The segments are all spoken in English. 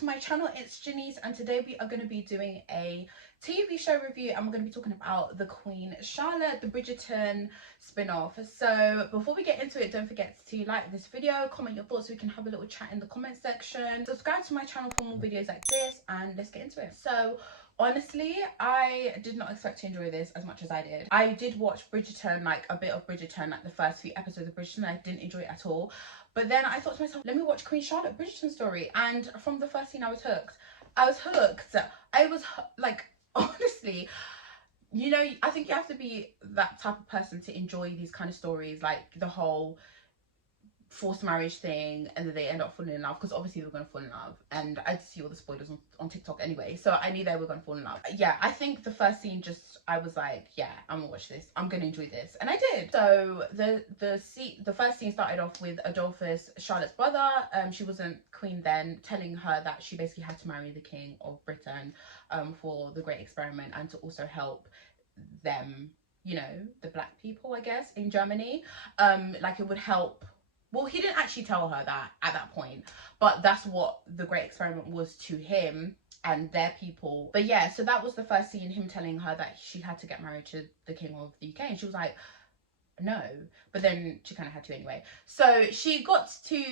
to my channel. It's Jheniecee, and today we are going to be doing a TV show review, and we're going to be talking about the Queen Charlotte, the Bridgerton spin-off. So before we get into it, don't forget to like this video, comment your thoughts so we can have a little chat in the comment section, subscribe to my channel for more videos like this, and let's get into it. So honestly, I did not expect to enjoy this as much as I did. I did watch Bridgerton, like a bit of Bridgerton, like the first few episodes of Bridgerton. I didn't enjoy it at all. But then I thought to myself, let me watch Queen Charlotte Bridgerton story. And from the first scene, I was hooked. I was hooked. I was like, honestly, you know, I think you have to be that type of person to enjoy these kind of stories, like the whole forced marriage thing, and then they end up falling in love, because obviously they're going to fall in love, and I see all the spoilers on TikTok anyway, so I knew they were going to fall in love. Yeah, I think the first scene, just I was like, yeah, I'm gonna watch this, I'm gonna enjoy this, and I did. So the first scene started off with Adolphus, Charlotte's brother. She wasn't queen then, telling her that she basically had to marry the king of Britain for the great experiment, and to also help them, you know, the black people, I guess, in Germany. Like it would help. Well, he didn't actually tell her that at that point, but that's what the great experiment was to him and their people. But yeah, so that was the first scene, him telling her that she had to get married to the king of the UK, and she was like, no, but then she kind of had to anyway. So she got to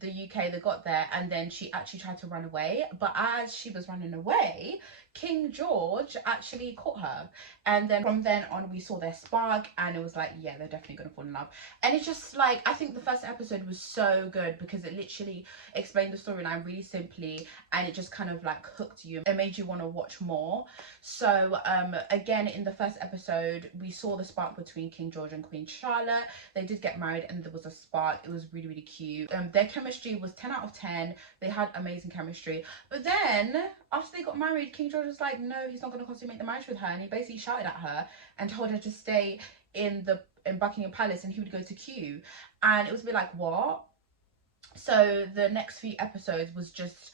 the UK, they got there, and then she actually tried to run away, but as she was running away, King George actually caught her, and then from then on we saw their spark, and it was like, yeah, they're definitely gonna fall in love. And it's just like, I think the first episode was so good because it literally explained the storyline really simply, and it just kind of like hooked you, it made you want to watch more. So again, in the first episode we saw the spark between King George and Queen Charlotte. They did get married and there was a spark. It was really, really cute. Their chemistry was 10 out of 10. They had amazing chemistry. But then after they got married, King George was like, no, he's not going to consummate the marriage with her, and he basically shouted at her and told her to stay in Buckingham Palace, and he would go to Kew. And it was a bit like, what? So the next few episodes was just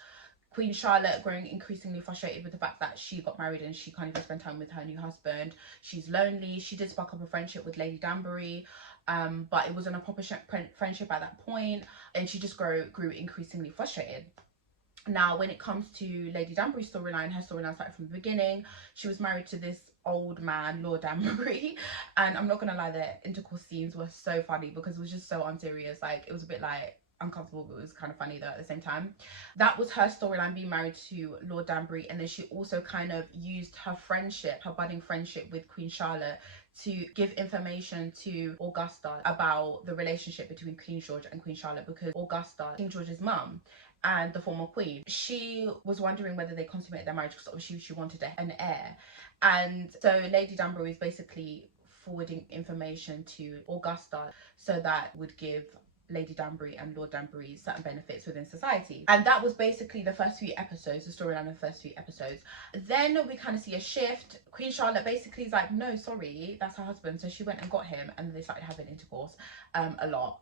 Queen Charlotte growing increasingly frustrated with the fact that she got married and she can't even spend time with her new husband. She's lonely. She did spark up a friendship with Lady Danbury, but it wasn't a proper friendship at that point, and she just grew increasingly frustrated. Now, when it comes to Lady Danbury's storyline, her storyline started from the beginning. She was married to this old man, Lord Danbury, and I'm not gonna lie, their intercourse scenes were so funny because it was just so unserious. Like, it was a bit like uncomfortable, but it was kind of funny though at the same time. That was her storyline, being married to Lord Danbury, and then she also kind of used her friendship, her budding friendship with Queen Charlotte, to give information to Augusta about the relationship between King George and Queen Charlotte, because Augusta, King George's mum and the former queen, she was wondering whether they consummated their marriage because obviously she wanted an heir. And so Lady Danbury is basically forwarding information to Augusta so that would give Lady Danbury and Lord Danbury certain benefits within society. And that was basically the first few episodes, the storyline of the first few episodes. Then we kind of see a shift. Queen Charlotte basically is like, no, sorry, that's her husband. So she went and got him, and they started having intercourse a lot.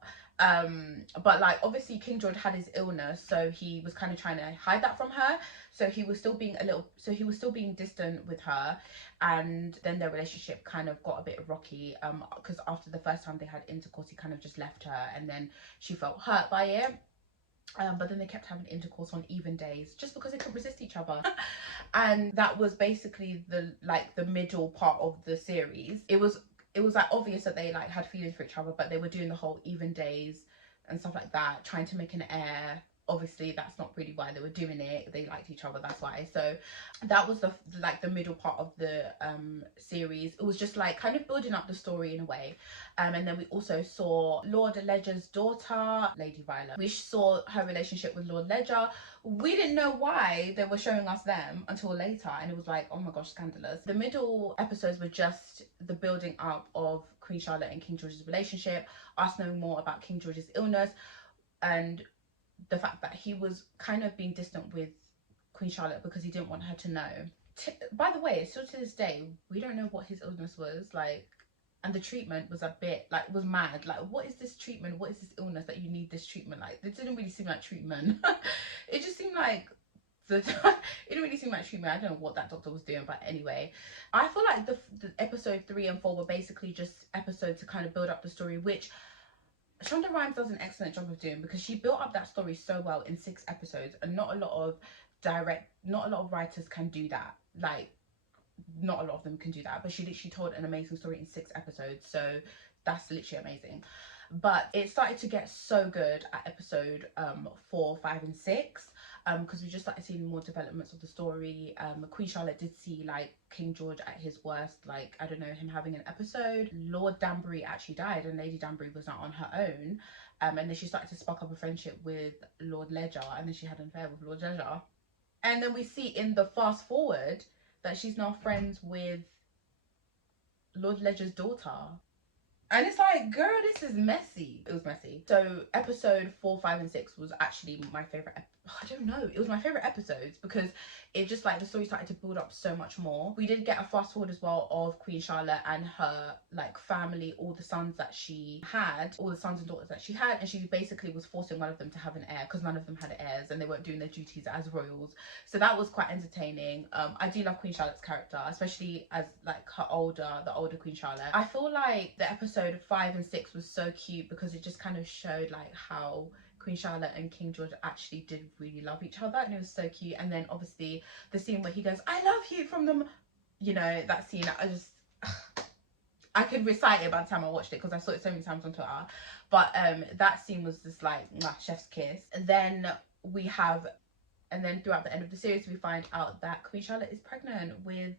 But like, obviously King George had his illness, so he was kind of trying to hide that from her, so he was still being distant with her. And then their relationship kind of got a bit rocky, because after the first time they had intercourse, he kind of just left her, and then she felt hurt by it. But then they kept having intercourse on even days just because they couldn't resist each other. And that was basically the middle part of the series. It was like obvious that they like had feelings for each other, but they were doing the whole even days and stuff like that, trying to make an heir. Obviously that's not really why they were doing it, they liked each other, that's why. So that was the middle part of the series. It was just like kind of building up the story in a way. And then we also saw Lord Ledger's daughter, Lady Violet. We saw her relationship with Lord Ledger. We didn't know why they were showing us them until later, and it was like, oh my gosh, scandalous. The middle episodes were just the building up of Queen Charlotte and King George's relationship, us knowing more about King George's illness, and the fact that he was kind of being distant with Queen Charlotte because he didn't want her to know. By the way, still to this day, we don't know what his illness was like, and the treatment was a bit like, was mad. Like, what is this treatment? What is this illness that you need this treatment? Like, it didn't really seem like treatment. It just seemed like it didn't really seem like treatment. I don't know what that doctor was doing, but anyway, I feel like the episode 3 and 4 were basically just episodes to kind of build up the story, which Shonda Rhimes does an excellent job of doing, because she built up that story so well in 6 episodes, and not a lot of writers can do that. Like, not a lot of them can do that, but she literally told an amazing story in 6 episodes, so that's literally amazing. But it started to get so good at episode 4, 5 and 6, because we just started seeing more developments of the story. Queen Charlotte did see like King George at his worst, like, I don't know, him having an episode. Lord Danbury actually died and Lady Danbury was not on her own, and then she started to spark up a friendship with Lord Ledger, and then she had an affair with Lord Ledger. And then we see in the fast forward that she's now friends with Lord Ledger's daughter. And it's like, girl, this is messy. It was messy. So episode 4, 5 and 6 was actually my favourite. I don't know. It was my favourite episodes because it just, like, the story started to build up so much more. We did get a fast forward as well of Queen Charlotte and her, like, family, all the sons that she had, all the sons and daughters that she had. And she basically was forcing one of them to have an heir because none of them had heirs and they weren't doing their duties as royals. So that was quite entertaining. I do love Queen Charlotte's character, especially as, like, the older Queen Charlotte. I feel like the episode 5 and 6 was so cute because it just kind of showed, like, how Queen Charlotte and King George actually did really love each other, and it was so cute. And then obviously the scene where he goes, "I love you," from them, you know, that scene, I could recite it by the time I watched it because I saw it so many times on Twitter. But that scene was just like, chef's kiss. And then throughout the end of the series we find out that Queen Charlotte is pregnant with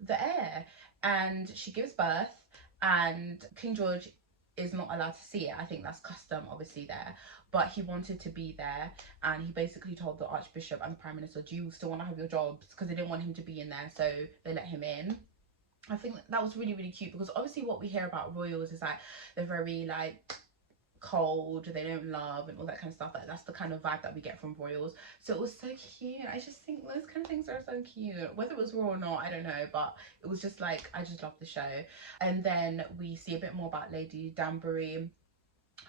the heir, and she gives birth, and King George is not allowed to see it. I think that's custom obviously there, but he wanted to be there, and he basically told the Archbishop and the Prime Minister, "Do you still want to have your jobs?" because they didn't want him to be in there, so they let him in. I think that was really, really cute, because obviously what we hear about royals is like they're very, like, cold, they don't love, and all that kind of stuff. Like, that's the kind of vibe that we get from royals. So it was so cute. I just think those kind of things are so cute. Whether it was royal or not, I don't know, but it was just like, I just love the show. And then we see a bit more about Lady Danbury.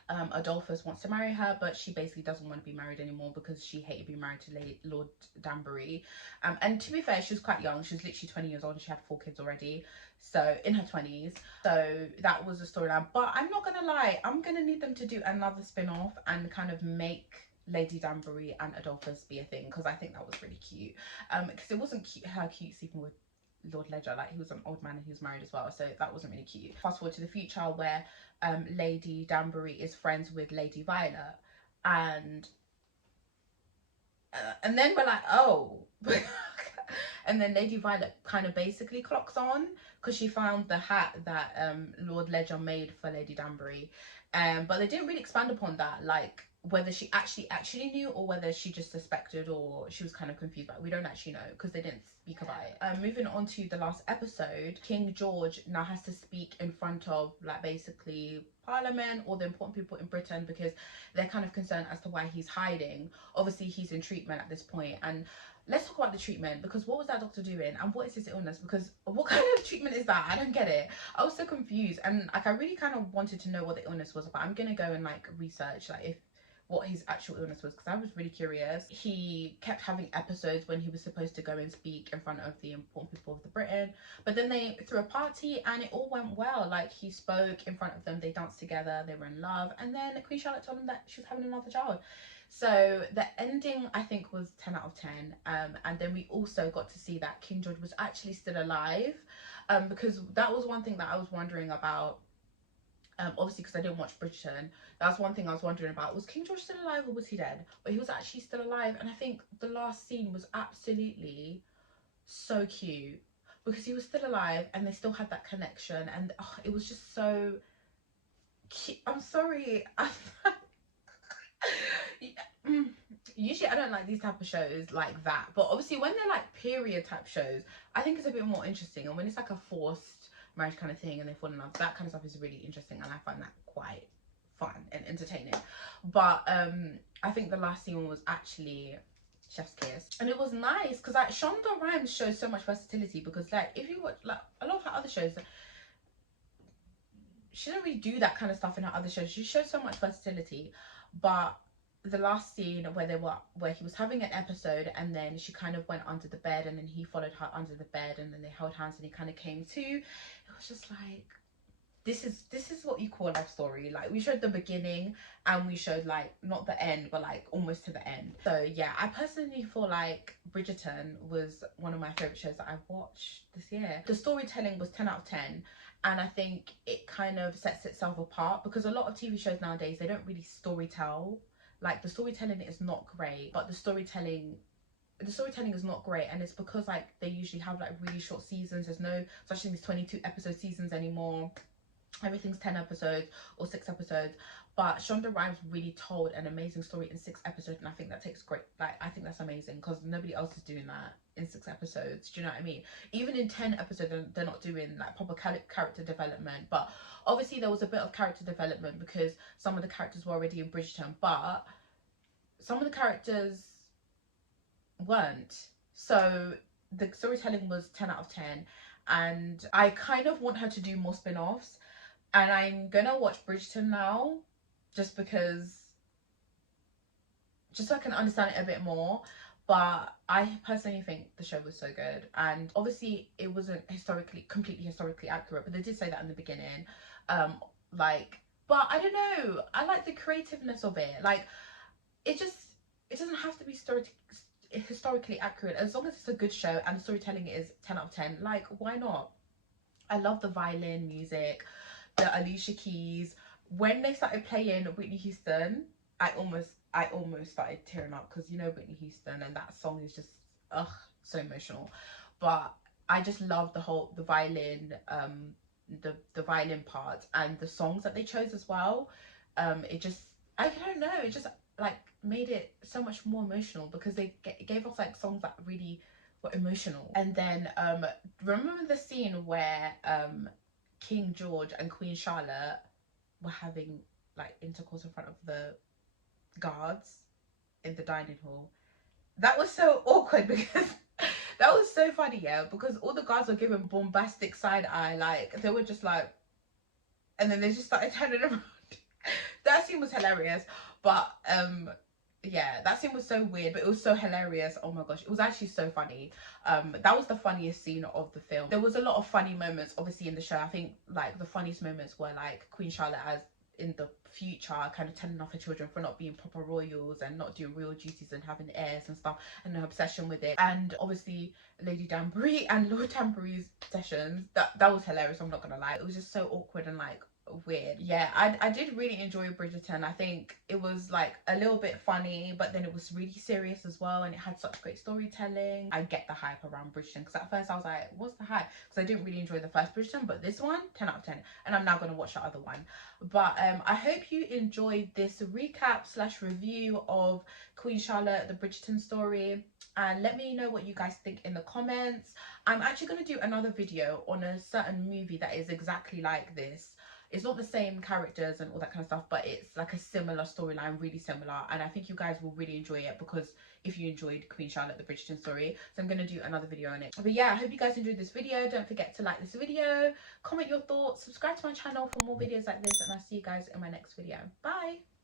Adolphus wants to marry her, but she basically doesn't want to be married anymore because she hated being married to Lord Danbury. And to be fair, she was quite young. She was literally 20 years old and she had 4 kids already, so in her 20s. So that was the storyline. But I'm not gonna lie, I'm gonna need them to do another spin-off and kind of make Lady Danbury and Adolphus be a thing, because I think that was really cute. Because it wasn't cute, her cute sleeping with Lord Ledger, like, he was an old man and he was married as well, so that wasn't really cute. Fast forward to the future where Lady Danbury is friends with Lady Violet, and then we're like, oh. And then Lady Violet kind of basically clocks on because she found the hat that Lord Ledger made for Lady Danbury, but they didn't really expand upon that, like whether she actually knew or whether she just suspected or she was kind of confused. But we don't actually know because they didn't speak about it. Moving on to the last episode, King George now has to speak in front of, like, basically Parliament or the important people in Britain, because they're kind of concerned as to why he's hiding. Obviously he's in treatment at this point, and let's talk about the treatment, because what was that doctor doing and what is his illness? Because what kind of treatment is that? I don't get it. I was so confused, and like I really kind of wanted to know what the illness was, but I'm gonna go and like research like what his actual illness was, because I was really curious. He kept having episodes when he was supposed to go and speak in front of the important people of the Britain, but then they threw a party and it all went well. Like, he spoke in front of them, they danced together, they were in love, and then Queen Charlotte told him that she was having another child. So the ending, I think, was 10 out of 10. And then we also got to see that King George was actually still alive, because that was one thing that I was wondering about. Obviously because I didn't watch Bridgerton, that's one thing I was wondering about. Was King George still alive or was he dead? But he was actually still alive, and I think the last scene was absolutely so cute because he was still alive and they still had that connection, and it was just so cute. I'm sorry. Usually I don't like these type of shows like that, but obviously when they're like period type shows, I think it's a bit more interesting. And when it's like a forced marriage kind of thing and they fall in love, that kind of stuff is really interesting, and I find that quite fun and entertaining. But I think the last scene was actually chef's kiss, and it was nice because like Shonda Rhimes shows so much versatility, because like if you watch like a lot of her other shows, she doesn't really do that kind of stuff in her other shows. She shows so much versatility. But the last scene where he was having an episode, and then she kind of went under the bed, and then he followed her under the bed, and then they held hands and he kind of came to, it was just like, this is what you call a love story. Like, we showed the beginning and we showed like not the end, but like almost to the end. So yeah, I personally feel like Bridgerton was one of my favorite shows that I've watched this year. The storytelling was 10 out of 10, and I think it kind of sets itself apart, because a lot of TV shows nowadays, they don't really storytell. Like, the storytelling is not great, but the storytelling is not great, and it's because like they usually have like really short seasons. There's no such thing as 22 episode seasons anymore. Everything's 10 episodes or 6 episodes. But Shonda Rhimes really told an amazing story in 6 episodes, and I think that takes great, like, I think that's amazing, because nobody else is doing that in 6 episodes. Do you know what I mean? Even in 10 episodes, they're not doing like proper character development. But obviously there was a bit of character development because some of the characters were already in Bridgerton, but some of the characters weren't. So the storytelling was 10 out of 10, and I kind of want her to do more spin-offs. And I'm gonna watch Bridgerton now, just because, just so I can understand it a bit more. But I personally think the show was so good, and obviously it wasn't completely historically accurate, but they did say that in the beginning. Like, but I don't know, I like the creativeness of it. Like, it doesn't have to be historically accurate, as long as it's a good show and the storytelling is 10 out of 10. Like, why not? I love the violin music, the Alicia Keys. When they started playing Whitney Houston, I almost started tearing up, because you know Whitney Houston, and that song is just so emotional. But I just love the violin, the violin part, and the songs that they chose as well. It just, I don't know, it just like made it so much more emotional, because they gave us like songs that really were emotional. And then remember the scene where King George and Queen Charlotte were having like intercourse in front of the guards in the dining hall? That was so awkward, because that was so funny, yeah, because all the guards were giving bombastic side eye, like they were just like, and then they just started turning around. That scene was hilarious. But yeah, that scene was so weird, but it was so hilarious. Oh my gosh, it was actually so funny. That was the funniest scene of the film. There was a lot of funny moments obviously in the show. I think like the funniest moments were like Queen Charlotte, as in the future, kind of telling off her children for not being proper royals and not doing royal duties and having heirs and stuff, and her obsession with it. And obviously Lady Danbury and Lord Danbury's obsessions, that was hilarious, I'm not gonna lie. It was just so awkward and like weird. Yeah, I did really enjoy Bridgerton. I think it was like a little bit funny, but then it was really serious as well, and it had such great storytelling. I get the hype around Bridgerton, because at first I was like, what's the hype? Because I didn't really enjoy the first Bridgerton, but this one, 10 out of 10, and I'm now going to watch the other one. But I hope you enjoyed this recap / review of Queen Charlotte, the Bridgerton story, and let me know what you guys think in the comments. I'm actually going to do another video on a certain movie that is exactly like this. It's not the same characters and all that kind of stuff, but it's like a similar storyline, really similar, and I think you guys will really enjoy it, because if you enjoyed Queen Charlotte, the Bridgerton story. So I'm going to do another video on it. But yeah, I hope you guys enjoyed this video. Don't forget to like this video, comment your thoughts, subscribe to my channel for more videos like this, and I'll see you guys in my next video. Bye.